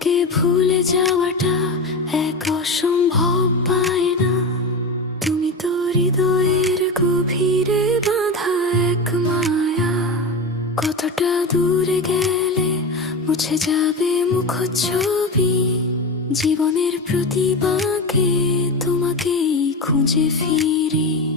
তাকে ভুলে যাওয়াটা এক অসম্ভব পায় না তুমি তো হৃদয়ের গভীরে বাঁধা এক মায়া। কতটা দূরে গেলে মুছে যাবে মুখ ছবি জীবনের প্রতিবাকে তোমাকেই খুঁজে ফিরি।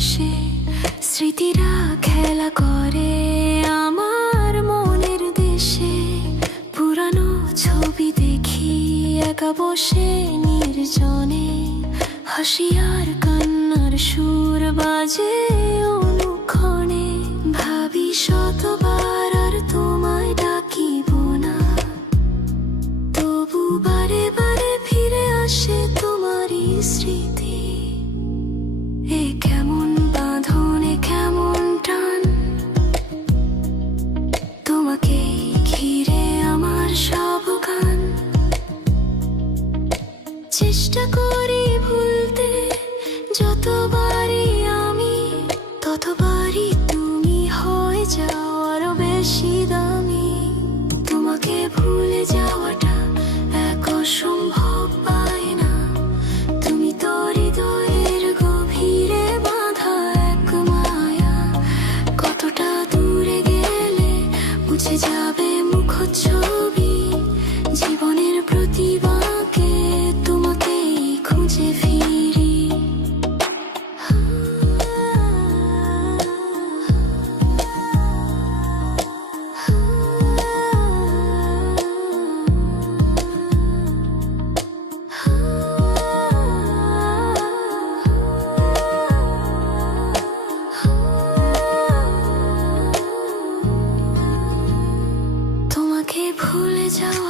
ভেসে স্মৃতিরা খেলা করে আমার মনের দেশে। পুরানো ছবি দেখি, একা বসে নির্জনে। হাসি আর কান্নার সুর বাজে। যাওয়াটা এক না। তুমি গভীরে বাঁধা এক মায়া। কতটা দূরে গেলে বুঝে যাবে মুখচ্ছবি জীবনের প্রতিবাকে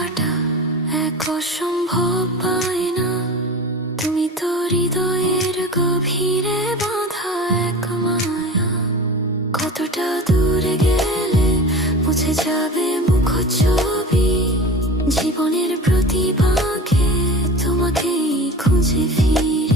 ভুলে এক অসম্ভব পায় না তুমি তো হৃদয়ের গভীরে বাঁধা এক মায়া। কতটা দূরে গেলে মুছে যাবে মুখচ্ছবি? জীবনের প্রতি বাঁকে তোমাকেই খুঁজে ফিরি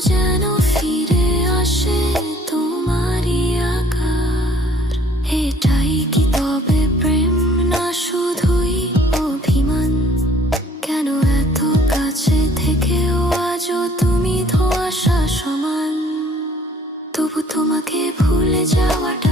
যেন ফিরে আসে তোমারই এটাই কি তবে প্রেম না শুধুই অভিমান কেন এত কাছে থেকেও তুমি সমান তবু তোমাকে ভুলে যাওয়াটা